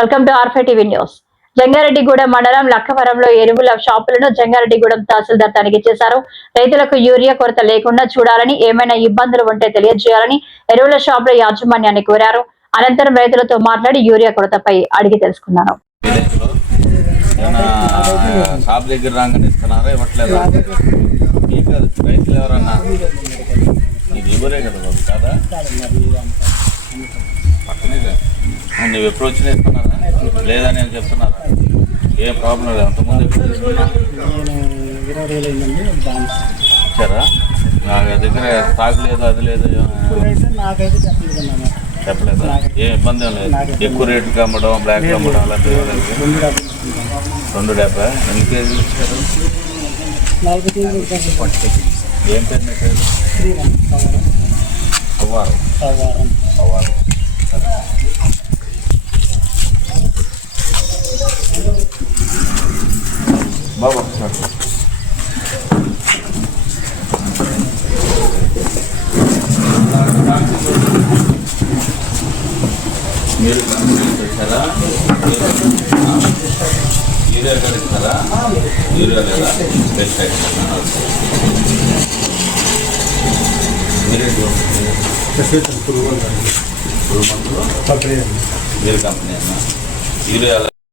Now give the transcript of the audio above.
Welcome to R5 TV news. Jangareddygudem మండలం లక్కవరంలో ఎరువుల షాపులను జంగారెడ్డిగూడెం తహసీల్దార్ తనిఖీ చేశారు. రైతులకు యూరియా కొరత లేకుండా చూడాలని, ఏమైనా ఇబ్బందులు ఉంటే తెలియజేయాలని ఎరువుల షాపుల యాజమాన్యాన్ని కోరారు. అనంతరం రైతులతో మాట్లాడి యూరియా కొరతపై అడిగి తెలుసుకున్నారు. నువ్వు ఎప్పుడు వచ్చినా ఇస్తున్నారా లేదని నేను చెప్తున్నారా? ఏం ప్రాబ్లం లేదు. అంతకుముందు ఇచ్చారా? నాకు దగ్గర స్టాక్ లేదు, అది లేదు, చెప్పలేదా? ఏం ఇబ్బంది ఏం లేదు. ఎక్కువ రేటుకి అమ్మడం, బ్లాక్ అమ్మడం అలాంటివి 270. ఎన్ని కేజీలు ఇచ్చారు? ఏం పేరు మీ పేరు? సవ్వారం. బాబా మీరు పెట్టారా? యూరియా కలుస్తారా? యూరియా లేదా పెస్టిసైడ్ మీరు కంపెనీ అన్నా యూరియా